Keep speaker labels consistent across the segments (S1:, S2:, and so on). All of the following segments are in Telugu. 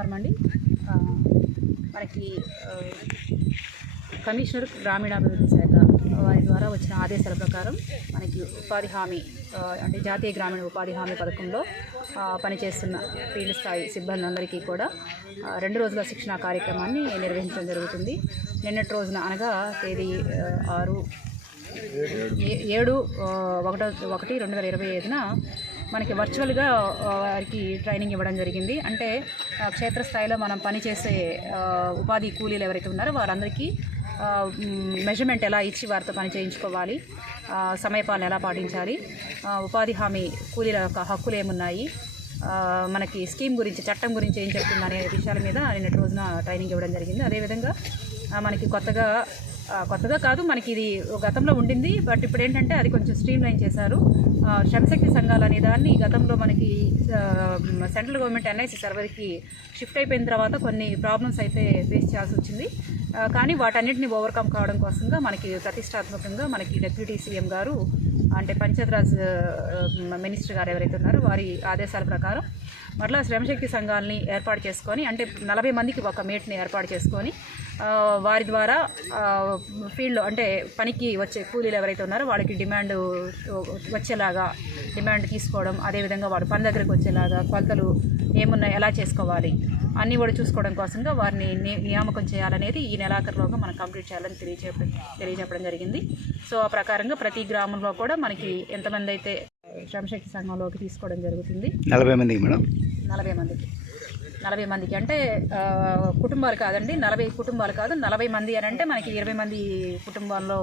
S1: నమస్కారం అండి. మనకి కమిషనర్ గ్రామీణాభివృద్ధి శాఖ వారి ద్వారా వచ్చిన ఆదేశాల ప్రకారం మనకి ఉపాధి హామీ అంటే జాతీయ గ్రామీణ ఉపాధి హామీ పథకంలో పనిచేస్తున్న ఫీల్డ్ స్థాయి సిబ్బందులందరికీ కూడా రెండు రోజుల శిక్షణా కార్యక్రమాన్ని నిర్వహించడం జరుగుతుంది. నిన్నటి రోజున అనగా తేదీ ఆరు ఏ- ఏడు ఒకటో ఒకటి రెండు వేల ఇరవై ఐదున మనకి వర్చువల్గా వారికి ట్రైనింగ్ ఇవ్వడం జరిగింది. అంటే క్షేత్రస్థాయిలో మనం పనిచేసే ఉపాధి కూలీలు ఎవరైతే ఉన్నారో వారందరికీ మెజర్మెంట్ ఎలా ఇచ్చి వారితో పని చేయించుకోవాలి సమయపాలన ఎలా పాటించాలి ఉపాధి హామీ కూలీల యొక్క హక్కులు ఏమున్నాయి మనకి స్కీమ్ గురించి చట్టం గురించి ఏం చెప్తుంది అనే విషయాల మీద నిన్నటి రోజున ట్రైనింగ్ ఇవ్వడం జరిగింది. అదేవిధంగా మనకి కొత్తగా కొత్తగా కాదు మనకి ఇది గతంలో ఉండింది బట్ ఇప్పుడు ఏంటంటే అది కొంచెం స్ట్రీమ్ లైన్ చేశారు. శ్రమశక్తి సంఘాలు అనే దాన్ని గతంలో మనకి సెంట్రల్ గవర్నమెంట్ ఎన్ఐసి సర్వర్కి షిఫ్ట్ అయిపోయిన తర్వాత కొన్ని ప్రాబ్లమ్స్ అయితే ఫేస్ చేయాల్సి వచ్చింది. కానీ వాటన్నిటిని ఓవర్కమ్ కావడం కోసంగా మనకి ప్రతిష్టాత్మకంగా మనకి డెప్యూటీ సీఎం గారు అంటే పంచాయతీరాజ్ మినిస్టర్ గారు ఎవరైతే ఉన్నారో వారి ఆదేశాల ప్రకారం మరలా శ్రమశక్తి సంఘాలని ఏర్పాటు చేసుకొని అంటే నలభై మందికి ఒక మేట్ని ఏర్పాటు చేసుకొని వారి ద్వారా ఫీల్డ్లో అంటే పనికి వచ్చే కూలీలు ఎవరైతే ఉన్నారో వాళ్ళకి డిమాండ్ వచ్చేలాగా డిమాండ్ తీసుకోవడం అదేవిధంగా వాడు పని దగ్గరకు వచ్చేలాగా కొలతలు ఏమున్నాయి ఎలా చేసుకోవాలి అన్నీ కూడా చూసుకోవడం కోసంగా వారిని నియామకం చేయాలనేది ఈ నెలాఖరులోగా మనం కంప్లీట్ చేయాలని తెలియజెప్పడం తెలియజెప్పడం జరిగింది. సో ఆ ప్రకారంగా ప్రతి గ్రామంలో కూడా మనకి ఎంతమంది అయితే శ్రమశక్తి సంఘంలోకి తీసుకోవడం జరుగుతుంది.
S2: నలభై మందికి మేడం.
S1: నలభై మందికి. నలభై మందికి అంటే కుటుంబాలు కాదండి నలభై కుటుంబాలు కాదు నలభై మంది అని అంటే మనకి ఇరవై మంది కుటుంబాల్లో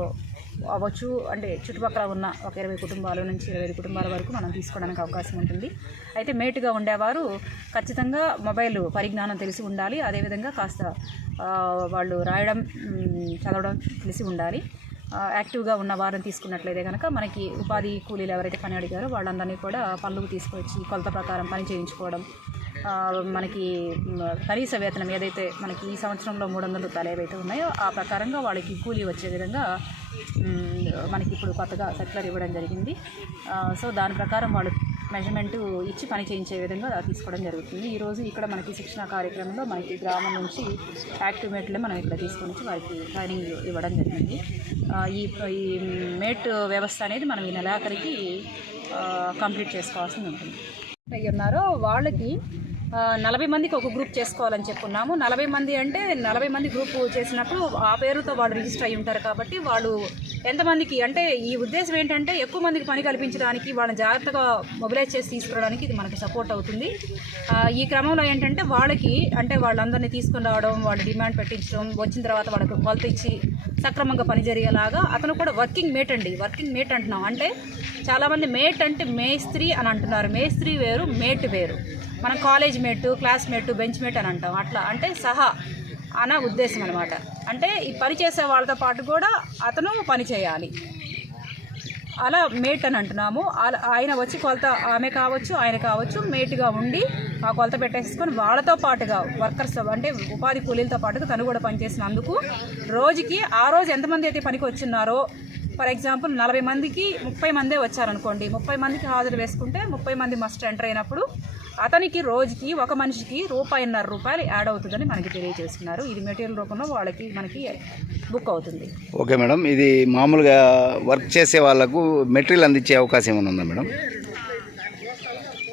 S1: అవ్వచ్చు. అంటే చుట్టుపక్కల ఉన్న ఒక ఇరవై కుటుంబాల నుంచి ఇరవై కుటుంబాల వరకు మనం తీసుకోవడానికి అవకాశం ఉంటుంది. అయితే మేటుగా ఉండేవారు ఖచ్చితంగా మొబైల్ పరిజ్ఞానం తెలిసి ఉండాలి. అదేవిధంగా కాస్త వాళ్ళు రాయడం చదవడం తెలిసి ఉండాలి. యాక్టివ్గా ఉన్న వారిని తీసుకున్నట్లయితే కనుక మనకి ఉపాధి కూలీలు ఎవరైతే పని అడిగారో వాళ్ళందరినీ కూడా పనులకు తీసుకొచ్చి కొలత ప్రకారం పని చేయించుకోవడం మనకి కనీస వేతనం ఏదైతే మనకి ఈ సంవత్సరంలో మూడు వందల రూపాయలు ఏవైతే ఉన్నాయో ఆ ప్రకారంగా వాళ్ళకి కూలీ వచ్చే విధంగా మనకి ఇప్పుడు కొత్తగా సర్క్యులర్ ఇవ్వడం జరిగింది. సో దాని ప్రకారం వాళ్ళు మెజర్మెంట్ ఇచ్చి పని చేయించే విధంగా తీసుకోవడం జరుగుతుంది. ఈరోజు ఇక్కడ మనకి శిక్షణ కార్యక్రమంలో మనకి గ్రామం నుంచి యాక్టివ్ మేట్లే మనం ఇక్కడ తీసుకొని వచ్చి వారికి ట్రైనింగ్ ఇవ్వడం జరిగింది. ఈ ఈ మేట్ వ్యవస్థ అనేది మనం ఈ నెలాఖరికి కంప్లీట్ చేసుకోవాల్సి ఉంటుంది. అయ్యి ఉన్నారో వాళ్ళకి నలభై మందికి ఒక గ్రూప్ చేసుకోవాలని చెప్పున్నాము. నలభై మంది అంటే నలభై మంది గ్రూప్ చేసినప్పుడు ఆ పేరుతో వాళ్ళు రిజిస్టర్ అయి ఉంటారు కాబట్టి వాళ్ళు ఎంతమందికి అంటే ఈ ఉద్దేశం ఏంటంటే ఎక్కువ మందికి పని కల్పించడానికి వాళ్ళని జాగ్రత్తగా మొబిలైజ్ చేసి తీసుకురావడానికి ఇది మనకి సపోర్ట్ అవుతుంది. ఈ క్రమంలో ఏంటంటే వాళ్ళకి అంటే వాళ్ళందరినీ తీసుకుని రావడం వాళ్ళు డిమాండ్ పెట్టించడం వచ్చిన తర్వాత వాళ్ళకి కొలత ఇచ్చి సక్రమంగా పని జరిగేలాగా అతను కూడా వర్కింగ్ మేట్ అండి వర్కింగ్ మేట్ అంటున్నాం. అంటే చాలామంది మేట్ అంటే మేస్త్రి అని అంటున్నారు. మేస్త్రి వేరు మేట్ వేరు. మనం college mate class mate bench mate అని అంటాం. అట్లా అంటే సహా అన్న ఉద్దేశం అనమాట అంటే ఈ పని చేసే వాళ్ళతో పాటు కూడా అతను పని చేయాలి. అలా మేట్ అని అంటున్నాము. అలా- ఆయన వచ్చి కొలత ఆమె కావచ్చు ఆయన కావచ్చు మేట్గా ఉండి ఆ కొలత పెట్టేసుకొని వాళ్ళతో పాటుగా వర్కర్స్ అంటే ఉపాధి కూలీలతో పాటుగా తను కూడా పనిచేసినందుకు రోజుకి ఆ రోజు ఎంతమంది అయితే పనికి వచ్చిన్నారో ఫర్ ఎగ్జాంపుల్ నలభై మందికి ముప్పై మందే వచ్చారనుకోండి. ముప్పై మందికి హాజరు వేసుకుంటే ముప్పై మంది మస్ట్ ఎంటర్ అయినప్పుడు అతనికి రోజుకి ఒక మనిషికి రూపాయిన్నర రూపాయలు యాడ్ అవుతుందని మనకి తెలియజేస్తున్నారు. ఇది మెటీరియల్ రూపంలో వాళ్ళకి మనకి బుక్ అవుతుంది.
S2: ఓకే మేడం ఇది మామూలుగా వర్క్ చేసే వాళ్ళకు మెటీరియల్ అందించే అవకాశం ఏమైనా ఉందా మేడం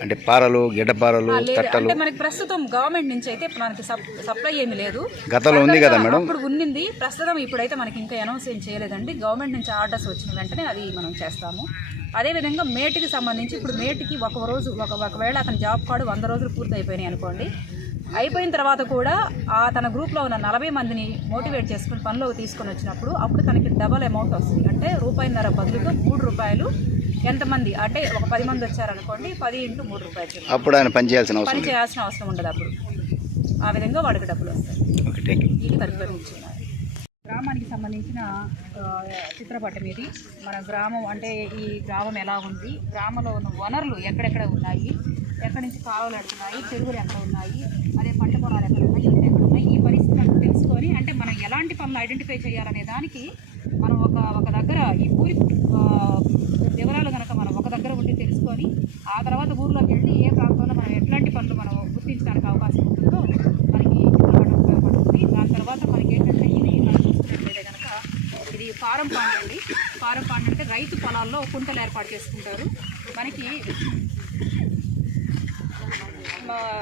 S2: అంటే పారలు గిడ్డపారలు తట్టలు.
S1: మనకి ప్రస్తుతం గవర్నమెంట్ నుంచి అయితే మనకి సప్- సప్లై ఏమీ లేదు.
S2: గతంలో ఉంది కదా మేడం?
S1: అప్పుడు ఉన్నింది. ప్రస్తుతం ఇప్పుడైతే మనకి ఇంకా అనౌన్స్ ఏం చేయలేదండి. గవర్నమెంట్ నుంచి ఆర్డర్స్ వచ్చిన వెంటనే అది మనం చేస్తాము. అదేవిధంగా మేటికి సంబంధించి ఇప్పుడు మేటికి ఒక రోజు ఒక ఒకవేళ అతని జాబ్ కార్డు వంద రోజులు పూర్తి అయిపోయినాయి అనుకోండి. అయిపోయిన తర్వాత కూడా ఆ తన గ్రూప్లో ఉన్న నలభై మందిని మోటివేట్ చేసుకుని పనిలోకి తీసుకొని వచ్చినప్పుడు అప్పుడు తనకి డబల్ అమౌంట్ వస్తుంది. అంటే రూపాయిన్నర బదులుగా మూడు రూపాయలు ఎంతమంది? అంటే ఒక పది మంది వచ్చారనుకోండి పది ఇంటూ మూడు రూపాయలు.
S2: అప్పుడు ఆయన పని చేయాల్సిన అవసరం
S1: పని చేయాల్సిన అవసరం ఉండదు అప్పుడు. ఆ విధంగా వాడికి డబ్బులు వస్తాయి. ఇది పరిపాలించున్నారు గ్రామానికి సంబంధించిన చిత్రపటం ఇది. మన గ్రామం అంటే ఈ గ్రామం ఎలా ఉంది? గ్రామంలో ఉన్న వనరులు ఎక్కడెక్కడ ఉన్నాయి? ఎక్కడి నుంచి కాలువలు ఎడుతున్నాయి చెరువులు ఎక్కడ ఉన్నాయి? అదే పంట పొలాలు ఎక్కడ ఉన్నాయి? ఎక్కడ ఉన్నాయి? ఈ పరిస్థితులను తెలుసుకొని అంటే మనం ఎలాంటి పనులు ఐడెంటిఫై చేయాలనే దానికి మనం ఒక ఒక దగ్గర ఈ ఊరి వివరాలు కనుక మనం ఒక దగ్గర ఉండి తెలుసుకొని ఆ తర్వాత ఊర్లోకి వెళ్ళి ఏ ప్రాంతంలో మనం ఎట్లాంటి పనులు మనం గుర్తించడానికి అవకాశం ఉంటుందో మనకి ఉపయోగపడుతుంది దాని తర్వాత మనకి ఏంటంటే ఇది మనం చూసినట్లయితే కనుక ఇది ఫారం పాండ్ అండి. ఫారం పాండ్ అంటే రైతు పొలాల్లో కుంటలు ఏర్పాటు చేసుకుంటారు. మనకి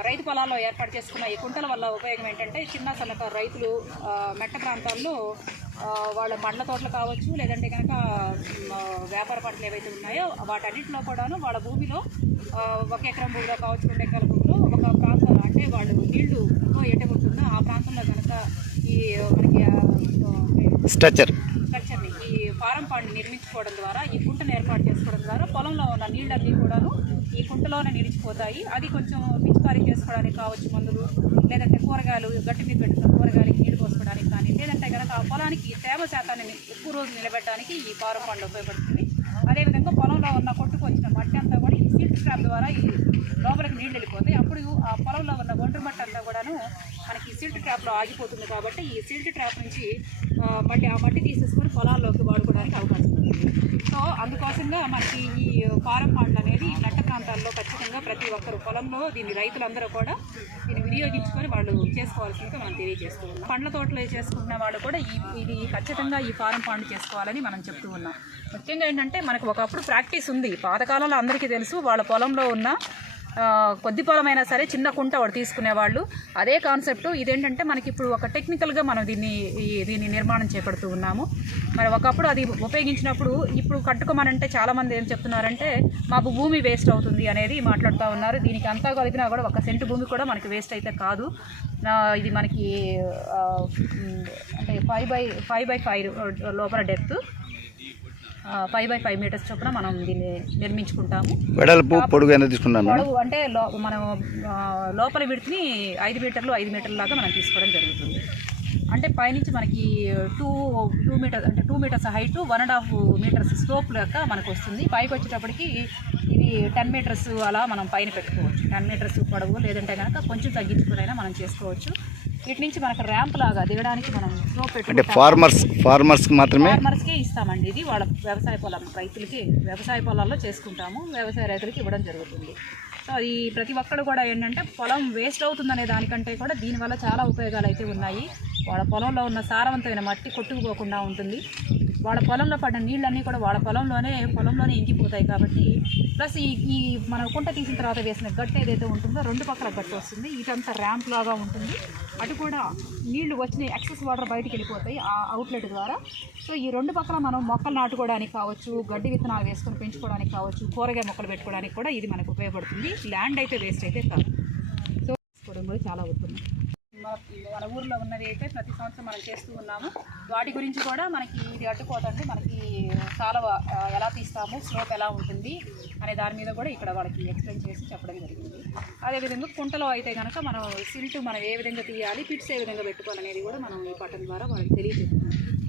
S1: రైతు పొలాల్లో ఏర్పాటు చేసుకున్న ఈ కుంటల వల్ల ఉపయోగం ఏంటంటే చిన్న సన్నకారు రైతులు మెట్ట ప్రాంతాల్లో వాళ్ళ పండ్ల తోటలు కావచ్చు లేదంటే కనుక వ్యాపార పంటలు ఏవైతే ఉన్నాయో వాటన్నిటిలో కూడాను వాళ్ళ భూమిలో ఒక ఎకరం భూమిలో కావచ్చు రెండు ఎకరాల భూమిలో ఒక ప్రాంతం అంటే వాళ్ళు నీళ్ళు ఎట ఉంటుందో ఆ ప్రాంతంలో కనుక ఈ మనకి
S2: స్ట్రక్చర్
S1: స్ట్రక్చర్ని ఈ ఫారం పాండ్ నిర్మించుకోవడం ద్వారా ఈ కుంటను ఏర్పాటు చేసుకోవడం ద్వారా పొలంలో ఉన్న నీళ్ళన్నీ కూడాను ఈ కుంటలోనే నిలిచిపోతాయి. అది కొంచెం పిచికారీ చేసుకోవడానికి కావచ్చు మందులు లేదంటే కూరగాయలు గట్టి మీద పెట్టుకున్న కూరగాయలకి నీళ్ళు పోసుకోవడానికి కానీ లేదంటే కనుక ఆ పొలానికి తేమ శాతాన్ని ఎక్కువ రోజులు నిలబెట్టడానికి ఈ ఫారం పండు ఉపయోగపడుతుంది. అదేవిధంగా పొలంలో ఉన్న కొట్టుకు వచ్చిన మట్టి అంతా కూడా ఈ సిల్క్ ట్రాప్ ద్వారా ఈ లోపలికి నీళ్ళు వెళ్ళిపోతాయి. అప్పుడు ఆ పొలంలో ఉన్న ఒండ్రు మట్టి అంతా కూడాను మనకి సిల్ట్ ట్రాప్లో ఆగిపోతుంది కాబట్టి ఈ సిల్ట్ ట్రాప్ నుంచి ఆ, మళ్ళీ ఆ మట్టి తీసేసుకొని పొలాల్లోకి వాడుకోవడానికి అవకాశం ఉంది. సో అందుకోసంగా మనకి ఈ ఫారం పండ్లు అనేది నట్ట ప్రాంతాల్లో ఖచ్చితంగా ప్రతి ఒక్కరు పొలంలో దీన్ని రైతులందరూ కూడా దీన్ని వినియోగించుకొని వాళ్ళు చేసుకోవాల్సిందిగా మనం తెలియజేస్తూ ఉన్నాం. పండ్ల తోటలో చేసుకుంటున్న వాళ్ళు కూడా ఈ ఇది ఖచ్చితంగా ఈ ఫారం పండు చేసుకోవాలని మనం చెప్తూ ఉన్నాం. ముఖ్యంగా ఏంటంటే మనకు ఒకప్పుడు ప్రాక్టీస్ ఉంది. పాతకాలంలో అందరికీ తెలుసు వాళ్ళ పొలంలో ఉన్న కొద్ది పొలమైనా సరే చిన్న కుంట వాడు తీసుకునేవాళ్ళు. అదే కాన్సెప్ట్. ఇదేంటంటే మనకి ఇప్పుడు ఒక టెక్నికల్గా మనం దీన్ని దీన్ని నిర్మాణం చేపడుతూ ఉన్నాము. మరి ఒకప్పుడు అది ఉపయోగించినప్పుడు ఇప్పుడు కట్టుకోమనంటే చాలామంది ఏం చెప్తున్నారంటే మాకు భూమి వేస్ట్ అవుతుంది అనేది మాట్లాడుతూ ఉన్నారు. దీనికి అంతా కలిగినా కూడా ఒక సెంటు భూమి కూడా మనకి వేస్ట్ అయితే కాదు. ఇది మనకి అంటే five by five by five లోపల depth five by five metres చొప్పున మనం దీన్ని నిర్మించుకుంటాము.
S2: వెడల్పు పొడుగు ఎంత తీసుకున్నాను? మేడం
S1: పొడవు అంటే లో మనం లోపల విడితిని ఐదు మీటర్లు ఐదు మీటర్ల లాగా మనం తీసుకోవడం జరుగుతుంది. అంటే పైనుంచి మనకి టూ టూ మీటర్స్ అంటే two metres height one and half metres slope లెక్క మనకు వస్తుంది. పైకి వచ్చేటప్పటికి ఇది టెన్ మీటర్స్ అలా మనం పైన పెట్టుకోవచ్చు. టెన్ మీటర్స్ పొడవు లేదంటే కనుక కొంచెం తగ్గించుకునైనా మనం చేసుకోవచ్చు. వీటి నుంచి మనకు ర్యాంప్ లాగా దిగడానికి మనం
S2: అంటే ఫార్మర్స్ ఫార్మర్స్కి మాత్రమే?
S1: ఫార్మర్స్కే ఇస్తామండి. ఇది వాళ్ళ వ్యవసాయ పొలం రైతులకి వ్యవసాయ పొలాల్లో చేసుకుంటాము. వ్యవసాయ రైతులకి ఇవ్వడం జరుగుతుంది. సో అది ప్రతి ఒక్కరు కూడా ఏంటంటే పొలం వేస్ట్ అవుతుందనే దానికంటే కూడా దీనివల్ల చాలా ఉపయోగాలు అయితే ఉన్నాయి. వాళ్ళ పొలంలో ఉన్న సారవంతమైన మట్టి కొట్టుకుపోకుండా ఉంటుంది. వాళ్ళ పొలంలో పడిన నీళ్ళన్నీ కూడా వాళ్ళ పొలంలోనే పొలంలోనే ఇంకిపోతాయి కాబట్టి ప్లస్ ఈ ఈ మన కుంట తీసిన తర్వాత వేసిన గట్టు ఏదైతే ఉంటుందో రెండు పక్కల గట్టు వస్తుంది. ఇటంతా ర్యాంప్ లాగా ఉంటుంది. అటు కూడా నీళ్ళు వచ్చిన ఎక్సెస్ వాటర్ బయటికి వెళ్ళిపోతాయి ఆ అవుట్లెట్ ద్వారా. సో ఈ రెండు పక్కల మనం మొక్కలు నాటుకోవడానికి కావచ్చు గడ్డి విత్తనాలు వేసుకొని పెంచుకోవడానికి కావచ్చు కూరగాయ మొక్కలు పెట్టుకోవడానికి కూడా ఇది మనకు ఉపయోగపడుతుంది. ల్యాండ్ అయితే వేస్ట్ అయితే కాదు. సో చేసుకోవడం కూడా చాలా ఉత్తమం. మన ఊర్లో ఉన్నవి అయితే ప్రతి సంవత్సరం మనం చేస్తూ ఉన్నాము. వాటి గురించి కూడా మనకి ఇది అడ్డుకోదండి. మనకి కాలువ ఎలా తీస్తాము స్లోప్ ఎలా ఉంటుంది అనే దాని మీద కూడా ఇక్కడ వాళ్ళకి ఎక్స్ప్లెయిన్ చేసి చెప్పడం జరిగింది. అదేవిధంగా కుంటలో అయితే కనుక మనం సిల్ట్ మనం ఏ విధంగా తీయాలి పిట్స్ ఏ విధంగా పెట్టుకోవాలనేది కూడా మనం ఈ పట్టణం ద్వారా వాళ్ళకి తెలియజేస్తున్నాం